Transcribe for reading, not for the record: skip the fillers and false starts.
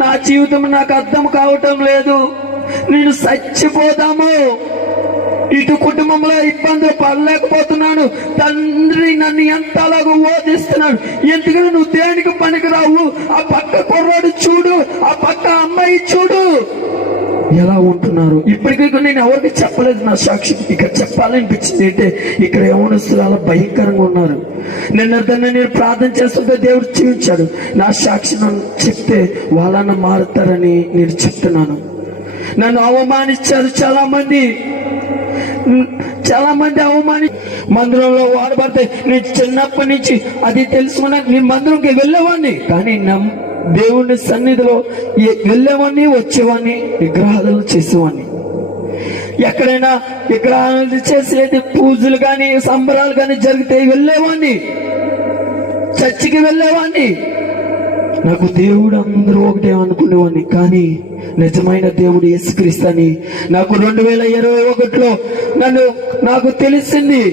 నా జీవితం నాకు అర్థం కావటం లేదు, నేను చచ్చిపోదాము, ఇటు కుటుంబంలో ఇబ్బందులు పడలేకపోతున్నాను, తండ్రి నన్ను ఎంతలాగా ఓదిస్తున్నాడు, ఎందుకంటే నువ్వు దేనికి పనికిరావు, ఆ పక్క కుర్రాడు చూడు, ఆ పక్క అమ్మాయి చూడు ఎలా ఉంటున్నారు. ఇప్పటికీ నేను ఎవరికి చెప్పలేదు నా సాక్షి, ఇక్కడ చెప్పాలనిపించింది అంటే ఇక్కడ యవ్వనస్తులు అలా భయంకరంగా ఉన్నారు. నేను ప్రార్థన చేస్తుంటే దేవుడు చూపించాడు, నా సాక్షి నన్ను చెప్తే వాళ్ళన్న మారుతారని నేను చెప్తున్నాను. నన్ను అవమానించారు చాలా మంది మందిరంలో వాడబడితే నేను చిన్నప్పటి నుంచి అది తెలుసుకున్నా, నేను మందిరంకి వెళ్ళేవాడిని, కానీ దేవుని సన్నిధిలో వెళ్ళేవాడిని, వచ్చేవాడిని, విగ్రహాలను చేసేవాడిని. ఎక్కడైనా విగ్రహాలు చేసేది పూజలు కానీ సంబరాలు కానీ జరిగితే వెళ్ళేవాడిని, చర్చికి వెళ్ళేవాడిని. నాకు దేవుడు అందరూ ఒకటే అనుకునేవాడిని, కానీ నిజమైన దేవుడు యేసుక్రీస్తు అని నాకు 2021లో నాకు తెలిసింది.